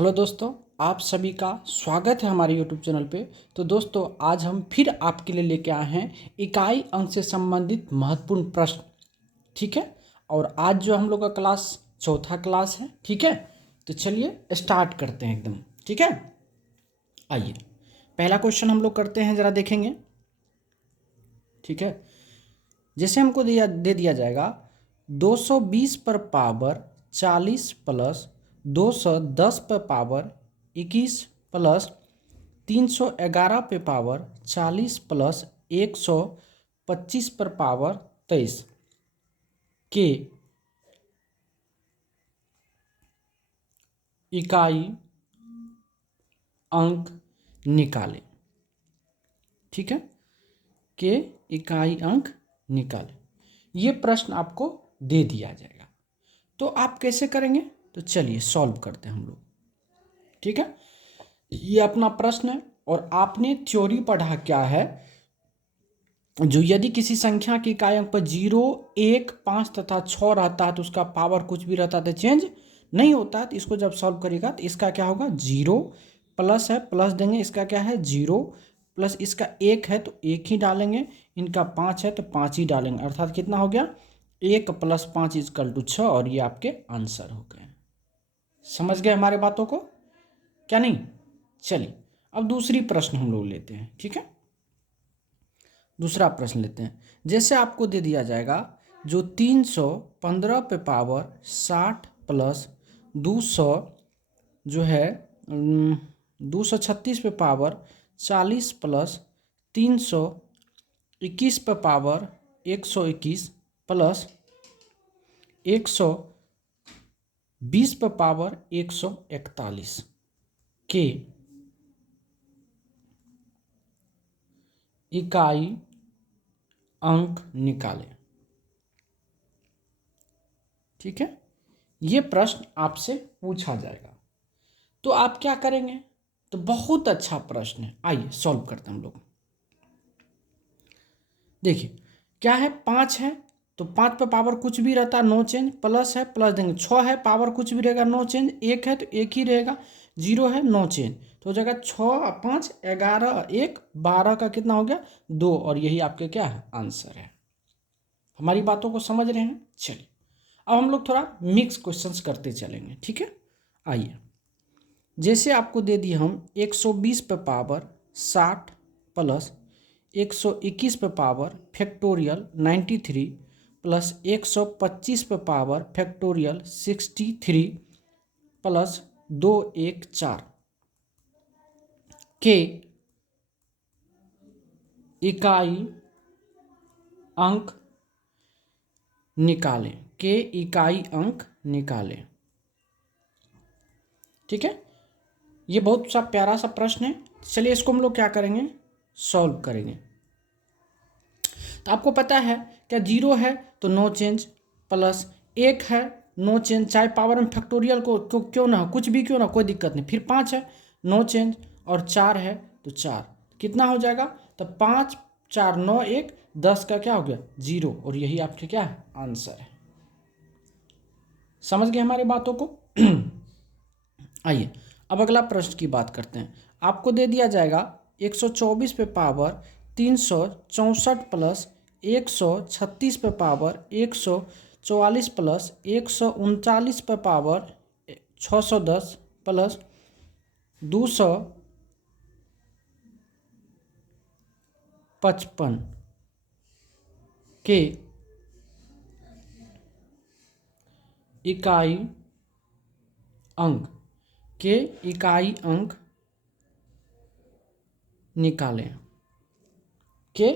Hello दोस्तों, आप सभी का स्वागत है हमारे यूट्यूब चैनल पे। तो दोस्तों, आज हम फिर आपके लिए लेके आए हैं इकाई अंक से संबंधित महत्वपूर्ण प्रश्न। ठीक है। और आज जो हम लोग का क्लास चौथा क्लास है। ठीक है। तो चलिए स्टार्ट करते हैं एकदम। ठीक है। आइए, पहला क्वेश्चन हम लोग करते हैं, ज़रा देखेंगे। ठीक है। जैसे हमको दे दिया जाएगा 220 पर पावर 40 प्लस 210 पर पावर 21 प्लस 311 पे पावर 40 प्लस 125 पर पावर 23 के इकाई अंक निकालें। ठीक है। के इकाई अंक निकालें। ये प्रश्न आपको दे दिया जाएगा, तो आप कैसे करेंगे? तो चलिए सॉल्व करते हैं हम लोग। ठीक है। ये अपना प्रश्न है और आपने थ्योरी पढ़ा क्या है, जो यदि किसी संख्या की इकाई अंक पर 0, 1, 5 तथा 6 रहता है तो उसका पावर कुछ भी रहता है तो चेंज नहीं होता है। तो इसको जब सॉल्व करेगा तो इसका क्या होगा, 0 प्लस है, प्लस देंगे, इसका क्या है 0 प्लस इसका 1 है तो 1 ही डालेंगे, इनका 5 है तो 5 ही डालेंगे, अर्थात कितना हो गया 1 प्लस 5 इक्वल टू 6। और ये आपके आंसर हो गए। समझ गए हमारे बातों को, क्या नहीं? चलिए अब दूसरी प्रश्न हम लोग लेते हैं। ठीक है। दूसरा प्रश्न लेते हैं। जैसे आपको दे दिया जाएगा जो 315 पे पावर 60 प्लस 200 जो है 236 पे पावर 40 प्लस 321 पे पावर 121 प्लस 120 पे पावर 141 के इकाई अंक निकालें। ठीक है। ये प्रश्न आपसे पूछा जाएगा, तो आप क्या करेंगे? तो बहुत अच्छा प्रश्न है, आइए सॉल्व करते हैं हम लोग। देखिए क्या है, 5 है तो 5 पे पावर कुछ भी रहता है नो चेंज, प्लस है प्लस देंगे, 6 है पावर कुछ भी रहेगा नो चेंज, 1 है तो 1 ही रहेगा, 0 है नो चेंज, तो हो जाएगा 6 5 11 1 12 का कितना हो गया 2। और यही आपके क्या है आंसर है। हमारी बातों को समझ रहे हैं? चलिए अब हम लोग थोड़ा मिक्स क्वेश्चंस करते चलेंगे। ठीक है। आइए, जैसे आपको दे दिए हम 120 पे पावर 60 प्लस 121 पे पावर फैक्टोरियल 93 प्लस 125 पे पावर फैक्टोरियल 63 प्लस 214 के इकाई अंक निकालें। के इकाई अंक निकालें। ठीक है। ये बहुत सा प्यारा सा प्रश्न है। चलिए इसको हम लोग क्या करेंगे, सॉल्व करेंगे। तो आपको पता है क्या, 0 है तो नो चेंज, प्लस 1 है नो चेंज, चाहे पावर में फैक्टोरियल को क्यों ना हो, कुछ भी क्यों ना, कोई दिक्कत नहीं। फिर 5 है नो चेंज, और 4 है तो 4 कितना हो जाएगा, तो 5 4 9 1 10 का क्या हो गया 0। और यही आपके क्या है आंसर है। समझ गए हमारी बातों को? आइए अब अगला प्रश्न की बात करते हैं। आपको दे दिया जाएगा 124 पे पावर 364 प्लस 136 पे पावर 144 प्लस 139 पे पावर 610 प्लस 255 के इकाई अंक। के इकाई अंक निकालें। के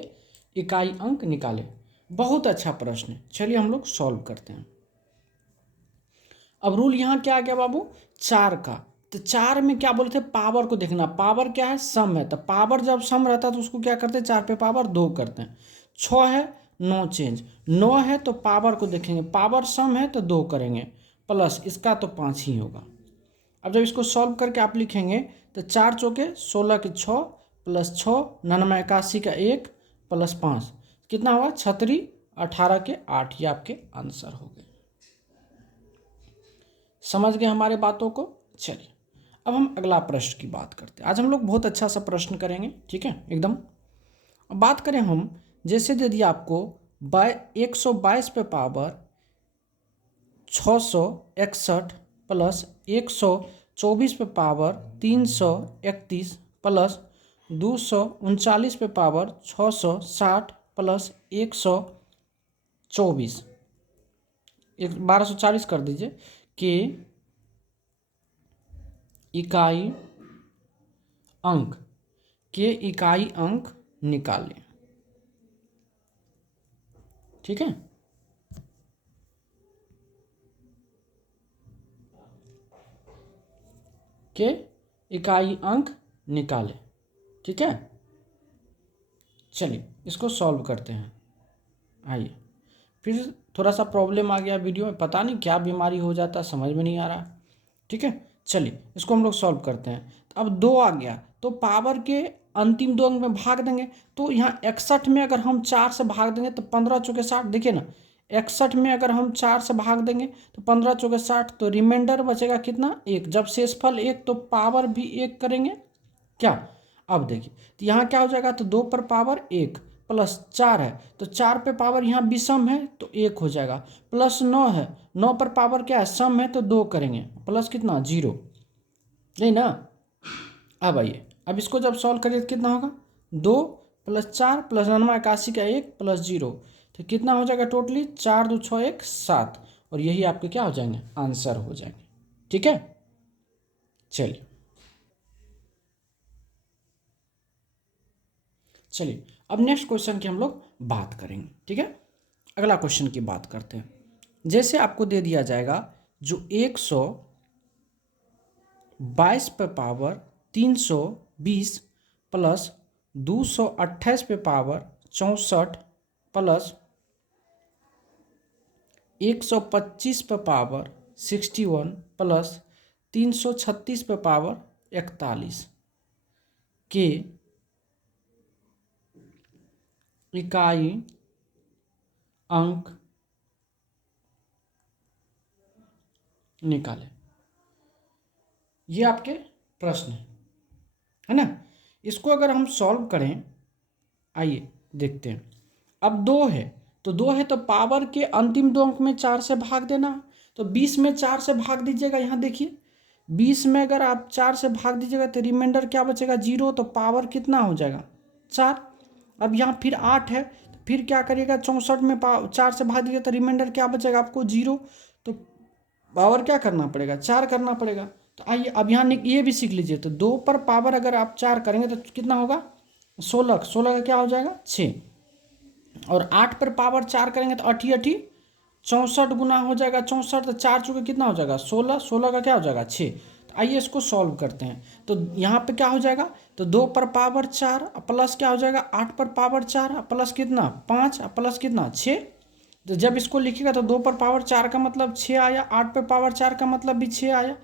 इकाई अंक निकालें। बहुत अच्छा प्रश्न है। चलिए हम लोग सॉल्व करते हैं। अब रूल यहाँ क्या आ गया बाबू, 4 का। तो 4 में क्या बोलते हैं, पावर को देखना। पावर क्या है, सम है, तो पावर जब सम रहता है तो उसको क्या करते हैं 4 पे पावर 2 करते हैं। 6 है नो चेंज, 9 है तो पावर को देखेंगे, पावर सम है तो 2 करेंगे, प्लस इसका तो 5 ही होगा। अब जब इसको सॉल्व करके आप लिखेंगे तो 4 चौके 16 के 6 प्लस 6 99 81 का 1 प्लस 5 कितना हुआ 36 18 के 8। ये आपके आंसर हो गए। समझ गए हमारे बातों को? चलिए अब हम अगला प्रश्न की बात करते हैं। आज हम लोग बहुत अच्छा सा प्रश्न करेंगे, ठीक है एकदम। अब बात करें हम, जैसे दे दिया आपको 122 पे पावर 661 प्लस 124 पे पावर 331 प्लस 239 पे पावर 660 प्लस 124 1240 कर दीजिए के इकाई अंक निकालें। ठीक है, के इकाई अंक निकालें। ठीक है, चलिए इसको सॉल्व करते हैं। आइए, फिर थोड़ा सा प्रॉब्लम आ गया वीडियो में, पता नहीं क्या बीमारी हो जाता है, समझ में नहीं आ रहा। ठीक है, चलिए इसको हम लोग सॉल्व करते हैं। तो अब 2 आ गया तो पावर के अंतिम 2 अंक में भाग देंगे। तो यहाँ 61 में अगर हम 4 से भाग देंगे तो 15 चौके 60, देखिए ना 61 में अगर हम 4 से भाग देंगे तो 15 चौके 60, तो रिमाइंडर बचेगा कितना 1। जब शेषफल 1 तो पावर भी 1 करेंगे क्या। अब देखिए तो यहाँ क्या हो जाएगा, तो 2 पर पावर 1 प्लस 4 है तो 4 पे पावर यहाँ विषम है तो 1 हो जाएगा, प्लस 9 है, 9 पर पावर क्या है सम है तो 2 करेंगे, प्लस कितना 0, नहीं ना। अब आइए, अब इसको जब सॉल्व करिए तो कितना होगा, 2 प्लस 4 प्लस 89 का 1 प्लस 0, तो कितना हो जाएगा टोटली 4 2 6 1 7, और यही आपके क्या हो जाएंगे आंसर हो जाएंगे। ठीक है, चलिए अब नेक्स्ट क्वेश्चन की हम लोग बात करेंगे। ठीक है, अगला क्वेश्चन की बात करते हैं। जैसे आपको दे दिया जाएगा जो 122 पे पावर 320 प्लस 228 पे पावर 64 प्लस 125 पे पावर 61 प्लस 336 पे पावर 41 के इकाई अंक निकालें। ये आपके प्रश्न है ना। इसको अगर हम सॉल्व करें, आइए देखते हैं। अब 2 है तो 2 है तो पावर के अंतिम 2 अंक में 4 से भाग देना, तो 20 में 4 से भाग दीजिएगा। यहाँ देखिए 20 में अगर आप 4 से भाग दीजिएगा तो रिमाइंडर क्या बचेगा 0, तो पावर कितना हो जाएगा 4। अब यहाँ फिर 8 है तो फिर क्या करिएगा 64 में 4 से भाग दीजिएगा तो रिमाइंडर क्या बचेगा आपको 0, तो पावर क्या करना पड़ेगा 4 करना पड़ेगा। तो आइए अब यहाँ ये भी सीख लीजिए, तो 2 पर पावर अगर आप 4 करेंगे तो कितना होगा 16, 16 का क्या हो जाएगा 6, और 8 पर पावर 4 करेंगे तो 8 8 64 गुना हो जाएगा 64, तो 4 चुके कितना हो जाएगा 16, 16 का क्या हो जाएगा 6। तो आइए इसको सॉल्व करते हैं। तो यहाँ पे क्या हो जाएगा, तो 2 पर पावर 4 प्लस क्या हो जाएगा 8 पर पावर 4 प्लस कितना 5 प्लस कितना 6। तो जब इसको लिखिएगा तो 2 पर पावर 4 का मतलब 6 आया, 8 पर पावर 4 का मतलब भी 6 आया,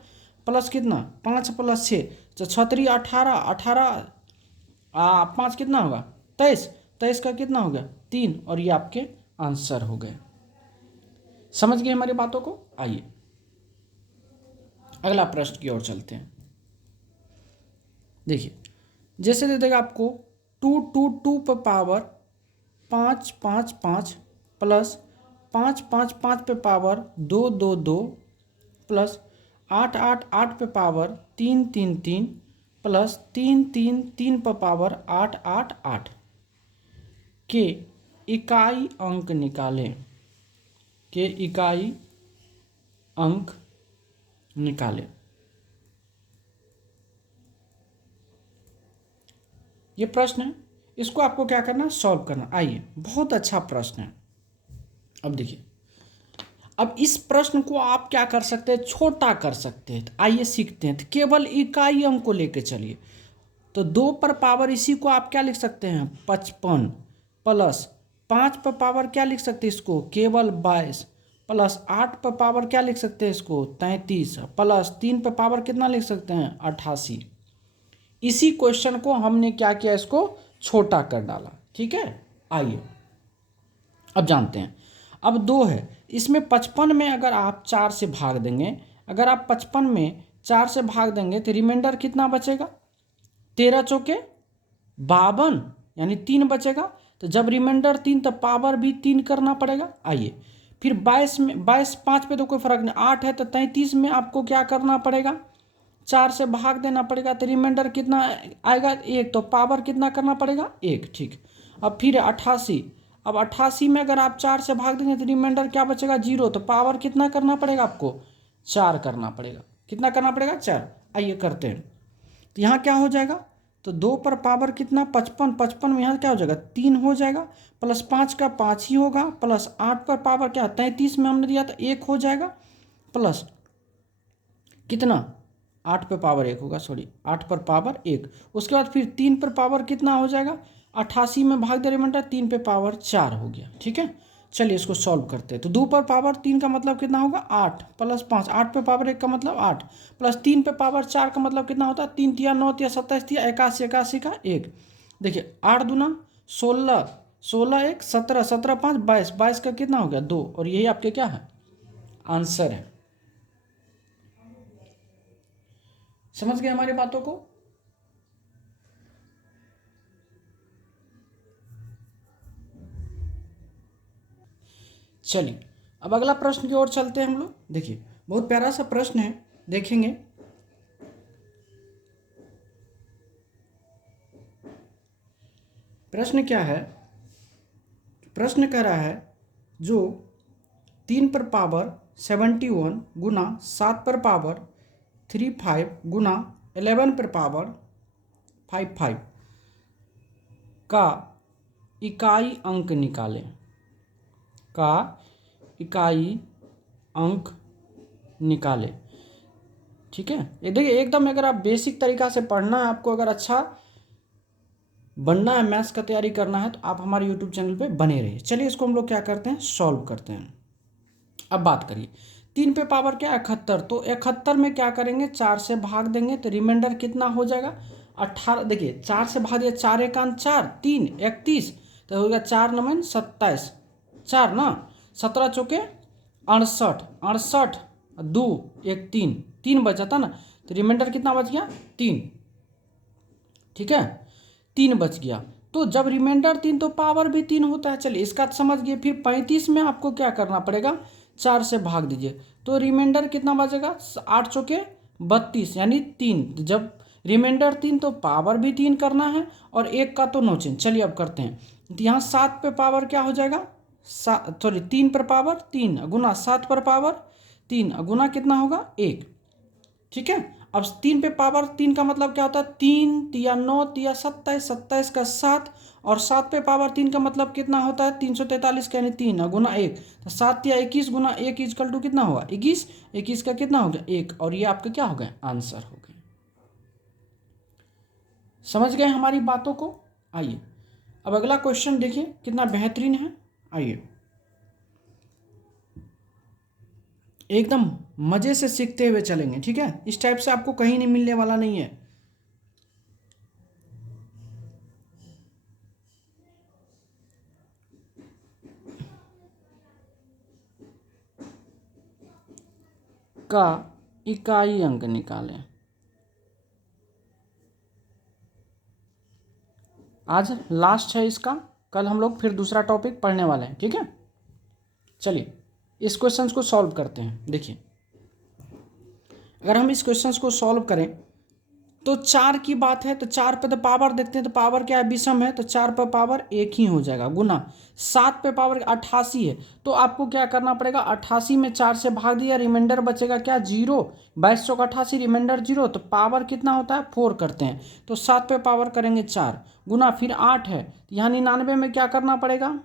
प्लस कितना 5 प्लस 6, तो 6 18 18 5 कितना होगा 23, 23 का कितना हो गया 3, और ये आपके आंसर हो गए। समझ गए हमारी बातों को। आइए अगला प्रश्न की ओर चलते हैं। देखिए जैसे दे देगा आपको 2 2 2 पर पावर 5 5 5 प्लस 5 5 5 पे पावर 2 2 2 प्लस 8 8 8 पे पावर 3 3 3 प्लस 3 3 3 पे पावर 8 8 8 के इकाई अंक निकालें। के इकाई अंक निकालें। ये प्रश्न है, इसको आपको क्या करना सॉल्व करना। आइए बहुत अच्छा प्रश्न है। अब देखिए, अब इस प्रश्न को आप क्या कर सकते हैं छोटा कर सकते हैं। तो आइए सीखते हैं। तो केवल इकाई अंक को लेके चलिए, तो 2 पर पावर इसी को आप क्या लिख सकते हैं 55 प्लस 5 पर पावर क्या लिख सकते हैं इसको केवल 22 प्लस 8 पर पावर क्या लिख सकते हैं इसको 33 प्लस 3 पर पावर कितना लिख सकते हैं 88। इसी क्वेश्चन को हमने क्या किया इसको छोटा कर डाला। ठीक है, आइए अब जानते हैं। अब 2 है, इसमें 55 में अगर आप 4 से भाग देंगे, अगर आप 55 में 4 से भाग देंगे तो रिमाइंडर कितना बचेगा, 13 चौके 52 यानी 3 बचेगा। तो जब रिमाइंडर 3 तो पावर भी 3 करना पड़ेगा। आइए फिर 22 में 22 5 पे तो कोई फर्क नहीं, 8 है तो 33 में आपको क्या करना पड़ेगा, 4 से भाग देना पड़ेगा। तो रिमाइंडर कितना आएगा, 1, तो पावर कितना करना पड़ेगा, 1। ठीक, अब फिर 88, अब 88 में अगर आप 4 से भाग देंगे तो रिमाइंडर क्या बचेगा, 0, तो पावर कितना करना पड़ेगा आपको, 4 करना पड़ेगा। कितना करना पड़ेगा, 4। आइए करते हैं। तो यहाँ क्या हो जाएगा, तो 2 पर पावर कितना, 55, 55 में यहाँ क्या हो जाएगा, 3 हो जाएगा, प्लस 5 का 5 ही होगा, प्लस 8 पर पावर क्या, 33 में हमने दिया तो 1 हो जाएगा, प्लस कितना, 8 पर पावर 1 होगा, सॉरी 8 पर पावर 1। उसके बाद फिर 3 पर पावर कितना हो जाएगा, 88 में भाग दे रिमाइंडर, 3 पे पावर 4 हो गया। ठीक है, चलिए इसको सॉल्व करते हैं। तो 2 पर पावर 3 का मतलब कितना होगा, 8, प्लस 5, 8 पे पावर 1 का मतलब 8, प्लस 3 पे पावर 4 का मतलब कितना होता है, 3 तिया 9 तिया 27 तिया 81, 81 का 1। देखिए 8 दूना 16, 16 1 17, 17 5 22, 22 का कितना हो गया, 2। और यही आपके क्या है, आंसर है। समझ गए हमारी बातों को। चलिए अब अगला प्रश्न की ओर चलते हैं हम लोग। देखिए बहुत प्यारा सा प्रश्न है, देखेंगे। प्रश्न क्या है, प्रश्न कह रहा है जो 3 पर पावर 71 गुना 7 पर पावर 35 गुना 11 पर पावर 55 का इकाई अंक निकालें, का इकाई अंक निकालें। ठीक है, ये देखिए एकदम अगर आप बेसिक तरीका से पढ़ना है आपको, अगर अच्छा बनना है, मैथ्स का तैयारी करना है, तो आप हमारे यूट्यूब चैनल पे बने रहिए। चलिए इसको हम लोग क्या करते हैं, सॉल्व करते हैं। अब बात करिए 3 पे पावर क्या, 71, तो 71 में क्या करेंगे, 4 से भाग देंगे तो रिमाइंडर कितना हो जाएगा, 18। देखिए 4 से भाग दिया, 4 एकान 4, 3 31, तो हो गया 4 9 27, 4 ना, 17 चौके 68, 68 2 1 3, 3 बचा था ना, तो रिमाइंडर कितना बच गया, 3। ठीक है, 3 बच गया। तो जब रिमाइंडर 3 तो पावर भी 3 होता है। चलिए इसका समझ गए। फिर 35 में आपको क्या करना पड़ेगा, 4 से भाग दीजिए तो रिमाइंडर कितना बचेगा, 8 चौके 32 यानी 3। जब रिमाइंडर 3 तो पावर भी 3 करना है और 1 का तो नो चेंज। चलिए अब करते हैं। तो यहाँ 7 पे पावर क्या हो जाएगा, सॉरी 3 पर पावर 3 गुना 7 पर पावर 3 गुना कितना होगा, 1। ठीक है, अब 3 पे पावर 3 का मतलब क्या होता है, 3 तिया 9 तिया 27, 27 का 7, और 7 पे पावर 3 का मतलब कितना होता है, 343 का यानी 3 गुना 1, तो 7 तिया 21 गुना 1 इजकल टू कितना होगा, 21, 21 का कितना हो गया, 1। और ये आपका क्या हो गया, आंसर हो गया। समझ गए हमारी बातों को। आइए अब अगला क्वेश्चन देखिए कितना बेहतरीन है। आइए एकदम मजे से सीखते हुए चलेंगे। ठीक है, इस टाइप से आपको कहीं नहीं मिलने वाला नहीं है। का इकाई अंक निकालें। आज लास्ट है इसका, कल हम लोग फिर दूसरा टॉपिक पढ़ने वाले हैं। ठीक है, चलिए इस क्वेश्चन को सॉल्व करते हैं। देखिए अगर हम इस क्वेश्चन को सॉल्व करें तो 4 की बात है, तो 4 पे तो पावर देखते हैं, तो पावर क्या है, विषम है, तो 4 पे पावर 1 ही हो जाएगा, गुना 7 पे पावर 88 है, तो आपको क्या करना पड़ेगा, 88 में 4 से भाग दिया, रिमाइंडर बचेगा क्या, 0, 22 चौक 88, रिमाइंडर 0, तो पावर कितना होता है, 4 करते हैं, तो 7 पे पावर करेंगे 4 गुना फिर 8 है, यहाँ 99 में क्या करना पड़ेगा,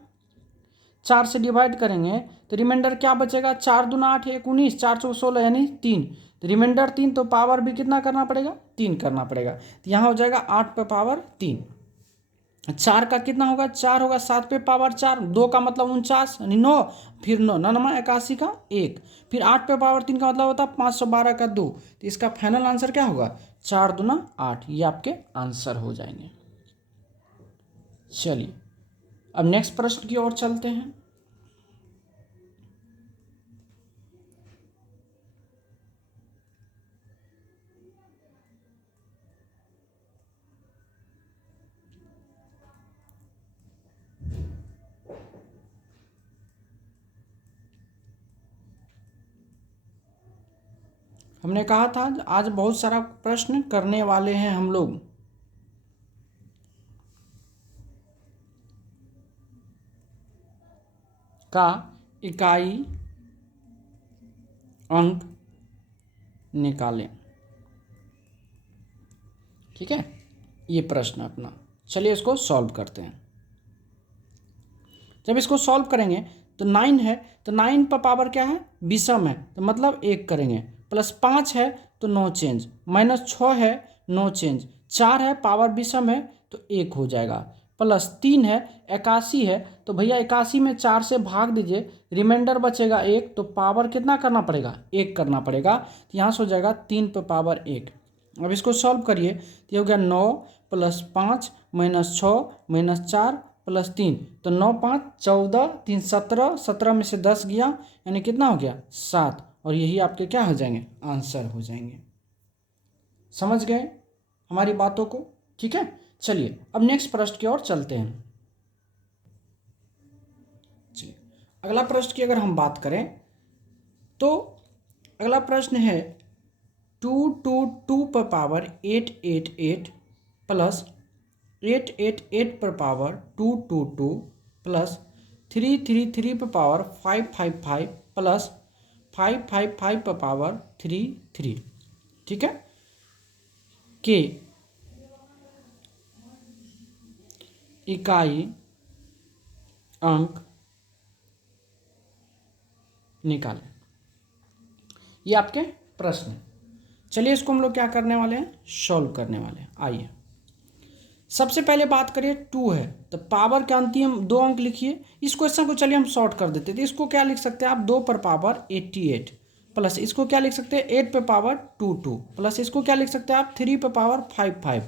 4 से डिवाइड करेंगे तो रिमाइंडर क्या बचेगा, 4 दूना 8 1 19, 4 चौक 16 यानी 3, तो रिमाइंडर 3, तो पावर भी कितना करना पड़ेगा, 3 करना पड़ेगा, तो यहाँ हो जाएगा 8 पे पावर 3। 4 का कितना होगा, 4 होगा, 7 पे पावर 4, 2 का मतलब 49 यानी 9, फिर 9 9 81 का 1, फिर 8 पे पावर 3 का मतलब होता है 512 का 2, तो इसका फाइनल आंसर क्या होगा, 4 दूना 8, ये आपके आंसर हो जाएंगे। चलिए अब नेक्स्ट प्रश्न की ओर चलते हैं। हमने कहा था आज बहुत सारा प्रश्न करने वाले हैं हम लोग। का इकाई अंक निकालें। ठीक है, ये प्रश्न अपना। चलिए इसको सॉल्व करते हैं। जब इसको सॉल्व करेंगे तो 9 है, तो 9 पर पावर क्या है, विषम है, तो मतलब 1 करेंगे। +5 है तो नो चेंज, -6 है नो चेंज, 4 है पावर विषम है तो 1 हो जाएगा, +3 है 81 है, तो भैया 81 में 4 से भाग दीजिए, रिमाइंडर बचेगा 1, तो पावर कितना करना पड़ेगा, 1 करना पड़ेगा। तो यहाँ से हो जाएगा 3 पर पावर 1। अब इसको सॉल्व करिए तो ये हो गया 9 + 5 -6 -4 +3, तो 9 5 14 3 17, 17 में से 10 गया यानी कितना हो गया 7, और यही आपके क्या हो जाएंगे, आंसर हो जाएंगे। समझ गए हमारी बातों को? ठीक है, चलिए अब नेक्स्ट प्रश्न की ओर चलते हैं। चलिए अगला प्रश्न की अगर हम बात करें तो अगला प्रश्न है 2 2 2 पर पावर 888 प्लस 888 पर पावर 222 प्लस 333 पर पावर 555 प्लस 555 पर पावर 33। ठीक है, के इकाई अंक निकालें। ये आपके प्रश्न है। चलिए इसको हम लोग क्या करने वाले हैं, सॉल्व करने वाले हैं। आइए सबसे पहले बात करिए 2 है तो पावर के अंतिम 2 अंक लिखिए। इस क्वेश्चन को चलिए हम सॉर्ट कर देते हैं। तो इसको क्या लिख सकते हैं आप, 2 पर पावर 88 प्लस इसको क्या लिख सकते हैं 8 पे पावर 22 प्लस इसको क्या लिख सकते हैं आप 3 पे पावर 55,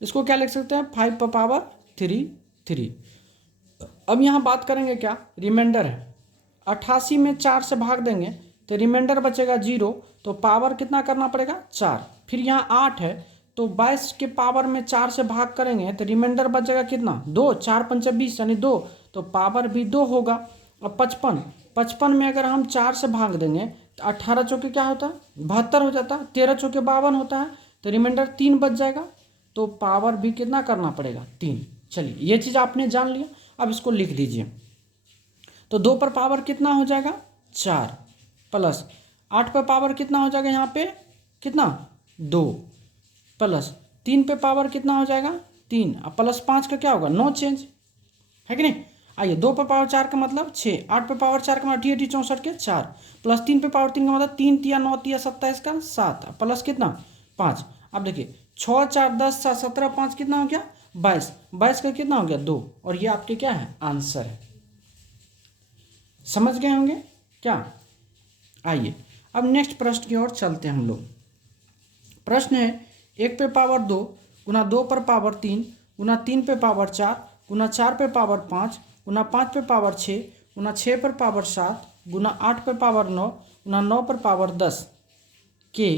इसको क्या लिख सकते हैं 5 पे पावर 3। अब यहाँ बात करेंगे क्या, रिमाइंडर है, 88 में 4 से भाग देंगे तो रिमाइंडर बचेगा 0, तो पावर कितना करना पड़ेगा 4। फिर यहाँ 8 है तो 22 के पावर में 4 से भाग करेंगे तो रिमाइंडर बचेगा कितना 2, 4 पंचे 20 यानी 2, तो पावर भी 2 होगा। अब 55 में अगर हम 4 से भाग देंगे तो 18 चौके क्या होता है 72 हो जाता है, 13 चौके 52 होता है, तो रिमाइंडर 3 बच जाएगा, तो पावर भी कितना करना पड़ेगा 3। चलिए ये चीज़ आपने जान लिया। अब इसको लिख दीजिए, तो 2 पर पावर कितना हो जाएगा 4 प्लस 8 पर पावर कितना हो जाएगा यहाँ पे कितना 2 प्लस 3 पे पावर कितना हो जाएगा 3, अब +5 का क्या होगा नो चेंज, है कि नहीं। आइए 2 पे पावर 4 का मतलब 6, 8 पे पावर 4 का मतलब 88 64 के 4, प्लस 3 पे पावर 3 का मतलब 3 तिया 9 तिया 27 का 7, प्लस कितना 5। अब देखिए 6 4 10 7 17 5 कितना हो गया 22, 22 का कितना हो गया 2, और ये आपके क्या है आंसर है। समझ गए होंगे क्या। आइए अब नेक्स्ट प्रश्न की ओर चलते हैं हम लोग। प्रश्न है 1 पे पावर 2 गुना 2 पर पावर 3 गुना 3 पे पावर 4 गुना 4 पे पावर 5 गुना 5 पे पावर 6 गुना 6 पर पावर 7 गुना 8 पे पावर 9 गुना 9 पर पावर 10 के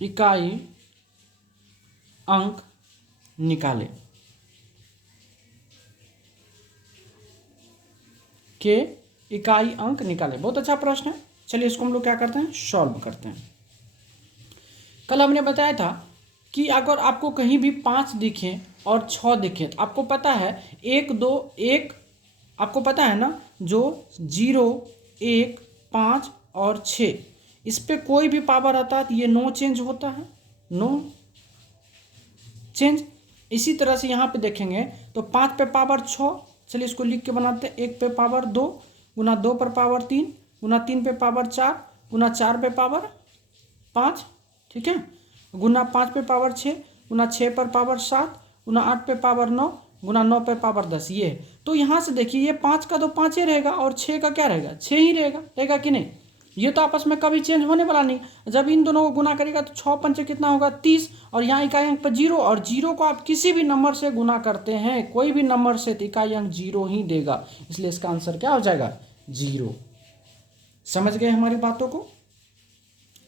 इकाई अंक निकालें। के इकाई अंक निकालें, बहुत अच्छा प्रश्न है। चलिए इसको हम लोग क्या करते हैं सॉल्व करते हैं। कल हमने बताया था कि अगर आपको कहीं भी 5 दिखे और 6 दिखे तो आपको पता है 1 2 1, आपको पता है ना, जो 0 1 5 और 6 इस पर कोई भी पावर आता है तो ये नो चेंज होता है, नो चेंज। इसी तरह से यहाँ पे देखेंगे तो 5 पे पावर 6, चलिए इसको लिख के बनाते हैं, 1 पे पावर 2 गुना 2 पर पावर 3 गुना 3 पे पावर 4 गुना 4 पे पावर 5, ठीक है, गुना 5 पे पावर 6 गुना 6 पर पावर 7 गुना 8 पे पावर 9 गुना 9 पे पावर 10। ये है, तो यहाँ से देखिए ये 5 का तो 5 ही रहेगा और 6 का क्या रहेगा 6 ही रहेगा कि नहीं। ये तो आपस में कभी चेंज होने वाला नहीं। जब इन दोनों को गुना करेगा तो 6 पंचे कितना होगा 30, और यहाँ इकाई अंक पर 0, और 0 को आप किसी भी नंबर से गुना करते हैं, कोई भी नंबर से, तो इकाई अंक 0 ही देगा, इसलिए इसका आंसर क्या हो जाएगा 0। समझ गए हमारी बातों को।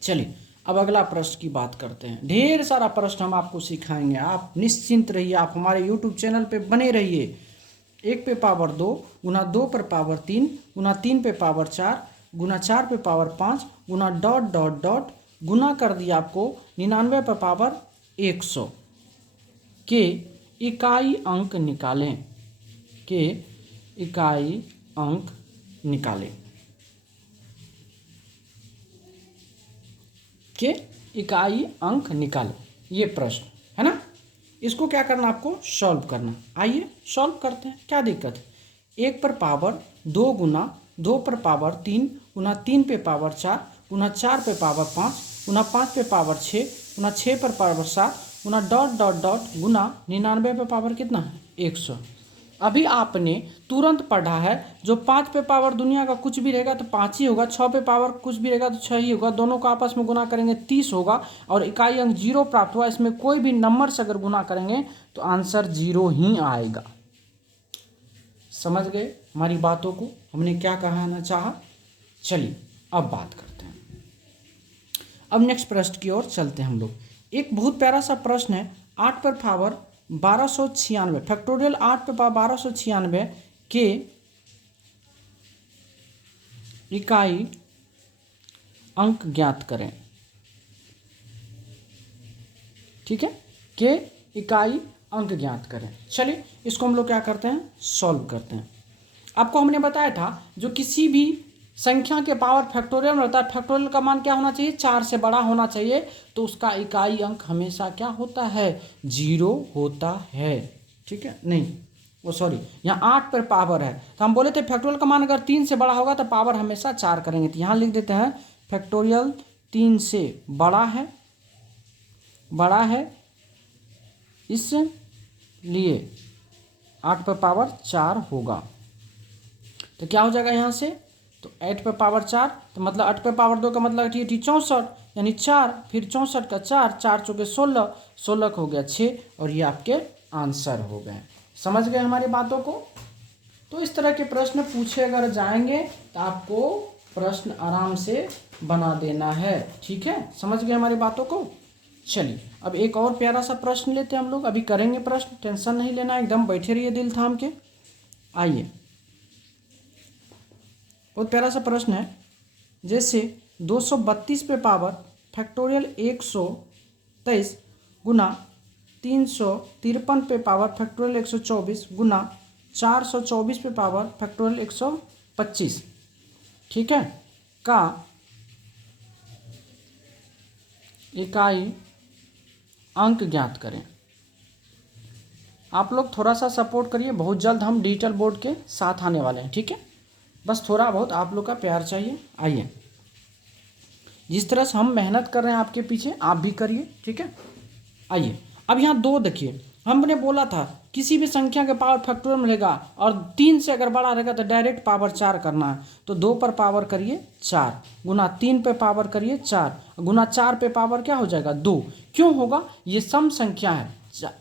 चलिए अब अगला प्रश्न की बात करते हैं। ढेर सारा प्रश्न हम आपको सिखाएंगे, आप निश्चिंत रहिए, आप हमारे यूट्यूब चैनल पे बने रहिए। 1 पे पावर 2 गुना 2 पर पावर 3 गुना 3 पे पावर 4 गुना 4 पे पावर 5 गुना डॉट डॉट डॉट गुना कर दिया आपको 99 पे पावर 100 के इकाई अंक निकालें, के इकाई अंक निकालें, के इकाई अंक निकालें। ये प्रश्न है ना, इसको क्या करना आपको सॉल्व करना। आइए सॉल्व करते हैं, क्या दिक्कत है। 1 पर पावर 2 गुना 2 पर पावर 3 गुना 3 पे पावर 4 गुना 4 पे पावर 5 गुना 5 पे पावर 6 गुना 6 पर पावर 7 गुना डॉट डॉट डॉट गुना 99 पे पावर कितना है 100। अभी आपने तुरंत पढ़ा है, जो 5 पे पावर दुनिया का कुछ भी रहेगा तो 5 ही होगा, 6 पे पावर कुछ भी रहेगा तो 6 ही होगा, दोनों को आपस में गुना करेंगे 30 होगा और इकाई अंक 0 प्राप्त हुआ। इसमें कोई भी नंबर से अगर गुना करेंगे तो आंसर 0 ही आएगा। समझ गए हमारी बातों को, हमने क्या कहना चाहा। चलिए अब बात करते हैं, अब नेक्स्ट प्रश्न की ओर चलते हैं हम लोग। एक बहुत प्यारा सा प्रश्न है, 8 पर पावर 1296 फैक्टोरियल 8 पे पावर 1296 के इकाई अंक ज्ञात करें। ठीक है, के इकाई अंक ज्ञात करें। चलिए इसको हम लोग क्या करते हैं, सॉल्व करते हैं। आपको हमने बताया था जो किसी भी संख्या के पावर फैक्टोरियल में होता है, फैक्टोरियल का मान क्या होना चाहिए, 4 से बड़ा होना चाहिए, तो उसका इकाई अंक हमेशा क्या होता है, 0 होता है। ठीक है, नहीं वो सॉरी, यहाँ 8 पर पावर है तो हम बोले थे फैक्टोरियल का मान अगर 3 से बड़ा होगा तो पावर हमेशा 4 करेंगे, तो यहाँ लिख देते हैं फैक्टोरियल 3 से बड़ा है, इसलिए 8 पर पावर 4 होगा। तो क्या हो जाएगा यहाँ से, तो 8 पे पावर 4 तो मतलब 8 पे पावर 2 का मतलब 64 यानी 4 फिर 64 का 4 4 चौके 16 16 का हो गया 6 और ये आपके आंसर हो गए। समझ गए हमारी बातों को। तो इस तरह के प्रश्न पूछे अगर जाएंगे तो आपको प्रश्न आराम से बना देना है। ठीक है, समझ गए हमारी बातों को। चलिए अब एक और प्यारा सा प्रश्न लेते हैं हम लोग, अभी करेंगे प्रश्न, टेंशन नहीं लेना, एकदम बैठे रहिए दिल थाम के। आइए बहुत प्यारा सा प्रश्न है, जैसे 232 पे पावर फैक्टोरियल 123 गुना 353 पे पावर फैक्टोरियल 124 गुना 424 पे पावर फैक्टोरियल 125, ठीक है, का इकाई अंक ज्ञात करें। आप लोग थोड़ा सा सपोर्ट करिए, बहुत जल्द हम डिजिटल बोर्ड के साथ आने वाले हैं। ठीक है, बस थोड़ा बहुत आप लोग का प्यार चाहिए। आइए, जिस तरह से हम मेहनत कर रहे हैं आपके पीछे आप भी करिए। ठीक है, आइए अब यहाँ 2 देखिए, हमने बोला था किसी भी संख्या के पावर फैक्टोरियल में रहेगा और 3 से अगर बड़ा रहेगा तो डायरेक्ट पावर 4 करना है, तो 2 पर पावर करिए 4 गुना 3 पे पावर करिए 4 गुना 4 पे पावर क्या हो जाएगा 2। क्यों होगा, ये सम संख्या है,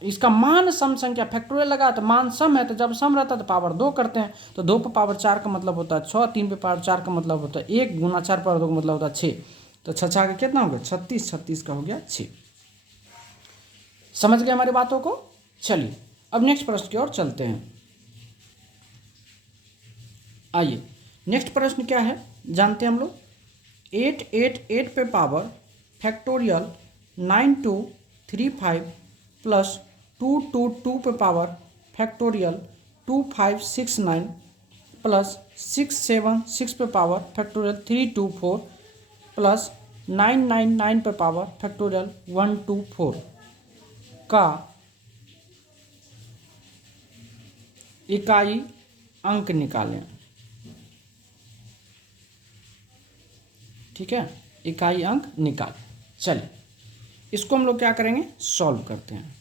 इसका मान सम संख्या, फैक्टोरियल लगा तो मान सम है, तो जब सम रहता है तो पावर 2 करते हैं, तो 2 पे पावर 4 का मतलब होता है 6, 3 पे पावर 4 का मतलब होता है 1 गुना 4 पावर 2 का मतलब होता है 6, तो 6 का कितना हो गया 36, 36 का हो गया 6। समझ गए हमारी बातों को। चलिए अब नेक्स्ट प्रश्न की ओर चलते हैं। आइए नेक्स्ट प्रश्न क्या है जानते हैं हम लोग। 888 पे पावर फैक्टोरियल 9235 प्लस 222 पे पावर फैक्टोरियल 2569 प्लस 676 पे पावर फैक्टोरियल 324 प्लस 999 पे पावर फैक्टोरियल 124 का इकाई अंक निकालें। ठीक है, इकाई अंक निकाल। चलिए इसको हम लोग क्या करेंगे, सॉल्व करते हैं।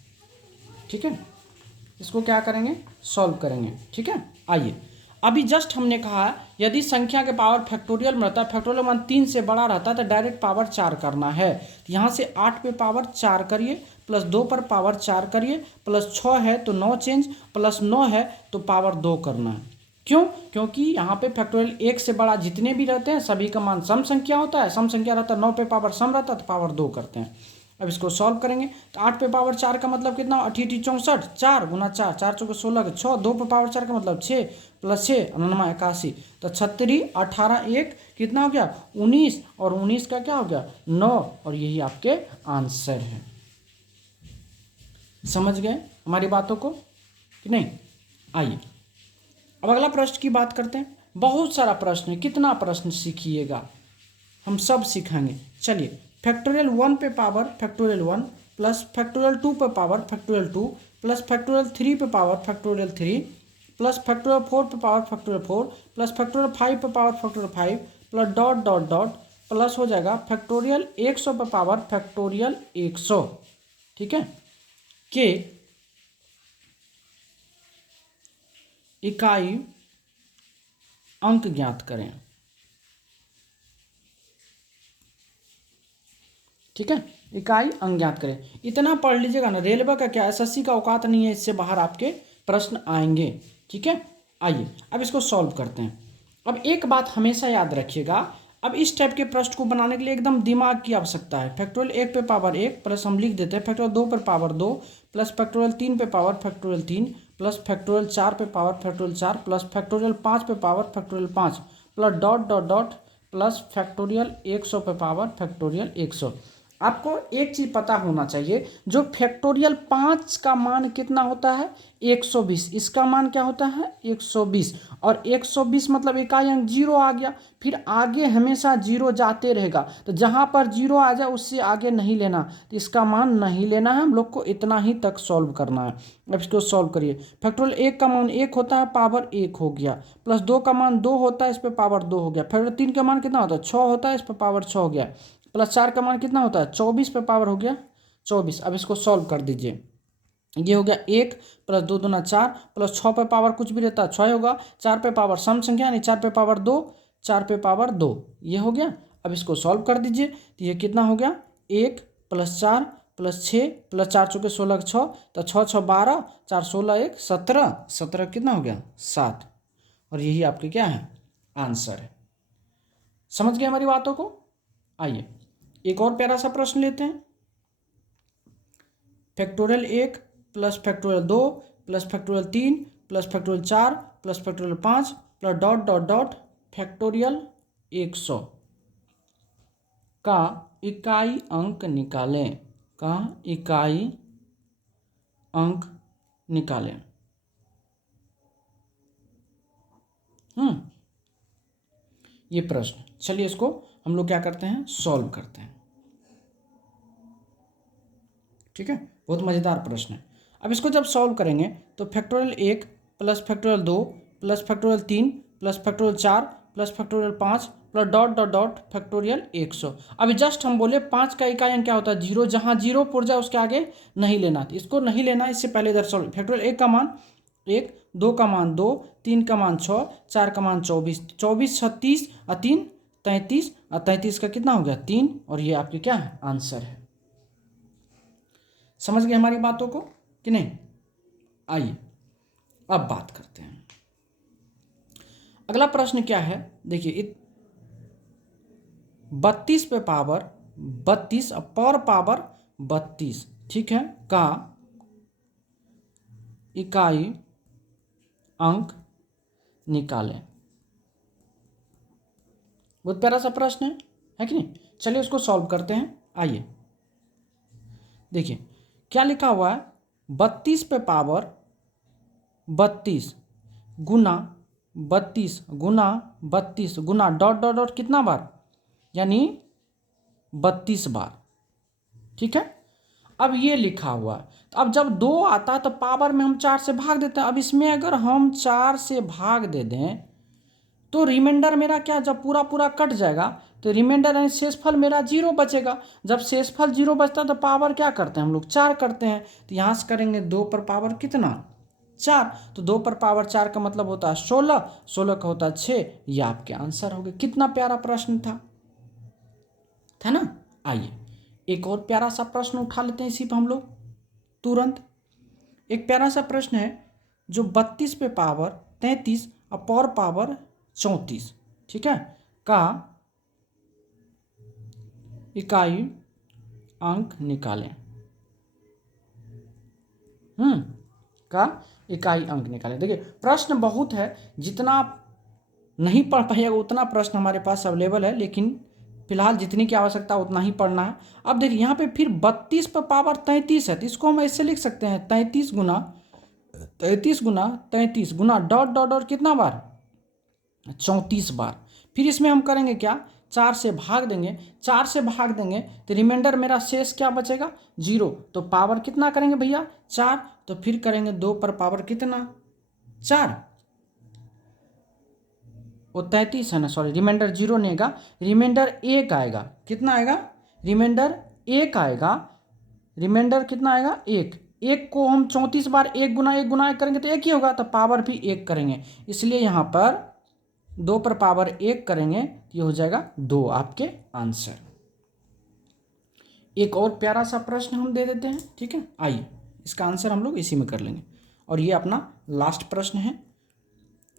ठीक है, इसको क्या करेंगे, सॉल्व करेंगे। ठीक है, आइए अभी जस्ट हमने कहा यदि संख्या के पावर फैक्टोरियल में रहता है, फैक्टोरियल मान 3 से बड़ा रहता है तो डायरेक्ट पावर 4 करना है। यहाँ से 8 पे पावर 4 करिए प्लस 2 पर पावर 4 करिए प्लस 6 है तो 9 चेंज प्लस 9 है तो पावर 2 करना है। क्यों, क्योंकि यहाँ पे फैक्टोरियल 1 से बड़ा जितने भी रहते हैं सभी का मान सम संख्या होता है, सम संख्या रहता है 9 पे पावर सम रहता है तो पावर 2 करते हैं। अब इसको सॉल्व करेंगे तो 8 पे पावर 4 का मतलब कितना, 8 64, 4 गुना 4, 4 चौके 16 के 6, 2 पे पावर 4 का मतलब 6 प्लस 6 99 81, तो 36 18 1 कितना हो गया 19, और 19 का क्या हो गया 9, और यही आपके आंसर है। समझ गए हमारी बातों को कि नहीं? आइए अब अगला प्रश्न की बात करते हैं। बहुत सारा प्रश्न है, कितना प्रश्न सीखिएगा, हम सब सिखाएंगे। चलिए, फैक्टोरियल 1 पे पावर फैक्टोरियल 1 प्लस फैक्टोरियल 2 पे पावर फैक्टोरियल 2 प्लस फैक्टोरियल 3 पे पावर फैक्टोरियल 3 प्लस फैक्टोरियल 4 पे पावर फैक्टोरियल 4 प्लस फैक्टोरियल 5 पे power factorial 5 plus dot dot dot plus हो जाएगा फैक्टोरियल 100 पे पावर फैक्टोरियल 100, ठीक है, के इकाई अंक ज्ञात करें। ठीक है, इकाई अंक ज्ञात करें। इतना पढ़ लीजिएगा ना, रेलवे का क्या एसएससी का औकात नहीं है, इससे बाहर आपके प्रश्न आएंगे। ठीक है, आइए अब इसको सॉल्व करते हैं। अब एक बात हमेशा याद रखिएगा, अब इस टाइप के प्रश्न को बनाने के लिए एकदम दिमाग की आवश्यकता है। फैक्टोरियल 1 पे पावर 1 प्लस हम लिख देते हैं फैक्टोरियल 2 पे पावर 2 प्लस फैक्टोरियल 3 पे पावर फैक्टोरियल 3 प्लस फैक्टोरियल 4 पे पावर फैक्टोरियल 4 प्लस फैक्टोरियल 5 पे power factorial 5 plus dot dot dot plus factorial 100 पे पावर फैक्टोरियल 100। आपको एक चीज़ पता होना चाहिए, जो फैक्टोरियल 5 का मान कितना होता है 120, इसका मान क्या होता है 120, और 120 मतलब इकाई अंक 0 आ गया, फिर आगे हमेशा 0 जाते रहेगा, तो जहाँ पर 0 आ जाए उससे आगे नहीं लेना, तो इसका मान नहीं लेना है, हम लोग को इतना ही तक सॉल्व करना है। अब इसको सॉल्व करिए। फैक्टोरियल 1 का मान 1 होता है, पावर 1 हो गया, प्लस 2 का मान 2 होता है, इस पर पावर 2 हो गया, फैक्टोरियल 3 का मान कितना होता है 6 होता है, इस पर पावर 6 हो गया, प्लस 4 का मान कितना होता है 24 पे पावर हो गया 24। अब इसको सॉल्व कर दीजिए, ये हो गया 1 प्लस 2 दूना 4 प्लस 6 पे पावर कुछ भी रहता है 6 होगा, 4 पे पावर सम संख्या यानी 4 पे पावर 2, 4 पे पावर 2, ये हो गया। अब इसको सॉल्व कर दीजिए, तो ये कितना हो गया 1 प्लस 4 प्लस 6 प्लस 4 चौके 16 6, तो 6 6 12 4 16 1 17, 17 कितना हो गया 7, और यही आपके क्या है आंसर है। समझ गए हमारी बातों को? आइए एक और प्यारा सा प्रश्न लेते हैं। Factorial 1 plus factorial 2 plus factorial 3 plus factorial 4 plus factorial 5 plus dot dot dot factorial 100 का इकाई अंक निकालें, का इकाई अंक निकालें। ये प्रश्न, चलिए इसको हम लोग क्या करते हैं सॉल्व करते हैं। ठीक है, बहुत मज़ेदार प्रश्न है। अब इसको जब सॉल्व करेंगे तो factorial 1 plus factorial 2 plus factorial 3 plus factorial 4 plus factorial 5 plus dot dot dot factorial 100। अभी जस्ट हम बोले 5 का इकाई अंक क्या होता है 0, जहाँ 0 पुर जाए उसके आगे नहीं लेना, इसको नहीं लेना, इससे पहले इधर सॉल्व। फैक्टोरियल 1 का मान 1, 2 का मान 2, 3 का मान 6, 4 का मान 24, 24 36 और 3 33, और 33 का कितना हो गया 3, और ये आपके क्या है आंसर है। समझ गए हमारी बातों को कि नहीं? आइए अब बात करते हैं। अगला प्रश्न क्या है, देखिए 32 पे पावर 32 पर पावर 32, ठीक है, का इकाई अंक निकालें। बहुत प्यारा सा प्रश्न है कि नहीं? चलिए उसको सॉल्व करते हैं। आइए देखिए क्या लिखा हुआ है, 32 पे पावर 32 गुना 32 गुना 32 गुना डॉट डॉट डॉट कितना बार, यानी 32 बार। ठीक है, अब ये लिखा हुआ है, तो अब जब 2 आता है तो पावर में हम 4 से भाग देते हैं। अब इसमें अगर हम 4 से भाग दे दें तो रिमाइंडर मेरा क्या, जब पूरा पूरा कट जाएगा तो रिमाइंडर यानी शेषफल मेरा 0 बचेगा। जब शेषफल 0 बचता है तो पावर क्या करते हैं हम लोग 4 करते हैं, तो यहाँ से करेंगे 2 पर पावर कितना 4, तो 2 पर पावर 4 का मतलब होता है 16, 16 का होता है 6, ये आपके आंसर हो गए। कितना प्यारा प्रश्न था ना? आइए एक और प्यारा सा प्रश्न उठा लेते हैं इसी पर हम लोग तुरंत। एक प्यारा सा प्रश्न है जो 32 पे पावर 33 और पर पावर 34, ठीक है, का इकाई अंक निकालें। का इकाई अंक निकालें। देखिए प्रश्न बहुत है, जितना आप नहीं पढ़ पाइएगा उतना प्रश्न हमारे पास अवेलेबल है, लेकिन फिलहाल जितनी की आवश्यकता उतना ही पढ़ना है। अब देखिए यहाँ पे फिर 32 पर पावर 33 है, तो इसको हम ऐसे लिख सकते हैं 33 गुना 33 गुना डॉट डॉट डॉट कितना बार 34 बार। फिर इसमें हम करेंगे क्या, 4 से भाग देंगे, 4 से भाग देंगे तो रिमाइंडर मेरा शेष क्या बचेगा 0। तो पावर कितना करेंगे भैया 4, तो फिर करेंगे 2 पर पावर कितना 4, वो 33 है ना, सॉरी रिमाइंडर 0 नहीं आएगा, रिमाइंडर 1 आएगा। कितना आएगा रिमाइंडर 1 आएगा, रिमाइंडर कितना आएगा 1। 1 को हम 34 बार 1 गुना 1 गुना 1 करेंगे तो 1 ही होगा, तो पावर भी 1 करेंगे, इसलिए यहाँ पर 2 पर पावर 1 करेंगे तो ये हो जाएगा 2 आपके आंसर। एक और प्यारा सा प्रश्न हम दे देते हैं, ठीक है, आइए इसका आंसर हम लोग इसी में कर लेंगे। और ये अपना लास्ट प्रश्न है।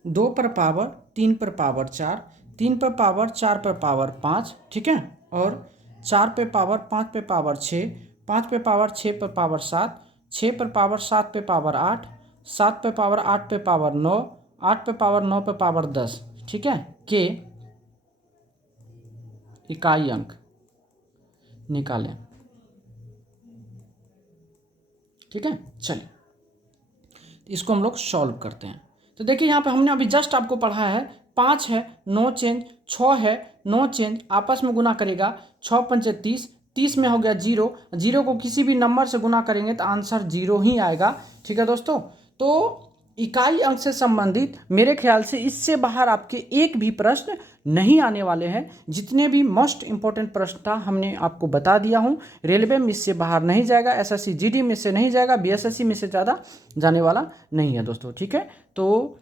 2 पर पावर 3 पर पावर 4, 3 पर पावर 4 पर पावर 5, ठीक है, और 4 पे पावर 5 पे पावर 6, 5 पे पावर 6 पे पावर 7, 6 पर पावर 7 पे पावर 8, 7 पे पावर 8 पे पावर 9, 8 पे पावर 9 पे पावर 10, ठीक है, के इकाई अंक निकालें। ठीक है, चलिए इसको हम लोग सॉल्व करते हैं। तो देखिए यहाँ पे हमने अभी जस्ट आपको पढ़ा है 5 है, 9 चेंज, 6 है, 9 चेंज, आपस में गुना करेगा, 6 पंचे 30, 30 में हो गया 0, 0 को किसी भी नंबर से गुना करेंगे तो आंसर 0 ही आएगा। ठीक है दोस्तों, तो इकाई अंक से संबंधित मेरे ख्याल से इससे बाहर आपके एक भी प्रश्न नहीं आने वाले हैं। जितने भी मोस्ट इंपॉर्टेंट प्रश्न था हमने आपको बता दिया हूँ। रेलवे में इससे बाहर नहीं जाएगा, एसएससी जीडी में से नहीं जाएगा, बीएसएससी में से ज़्यादा जाने वाला नहीं है दोस्तों। ठीक है, तो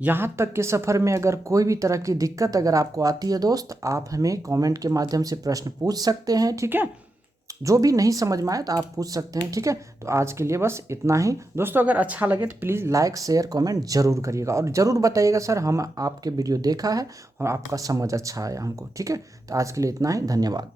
यहाँ तक के सफ़र में अगर कोई भी तरह की दिक्कत अगर आपको आती है दोस्त, आप हमें कमेंट के माध्यम से प्रश्न पूछ सकते हैं। ठीक है, जो भी नहीं समझ में आए तो आप पूछ सकते हैं। ठीक है, तो आज के लिए बस इतना ही दोस्तों। अगर अच्छा लगे तो प्लीज़ लाइक शेयर कमेंट जरूर करिएगा और ज़रूर बताइएगा सर हम आपके वीडियो देखा है और आपका समझ अच्छा आया हमको। ठीक है, तो आज के लिए इतना ही, धन्यवाद।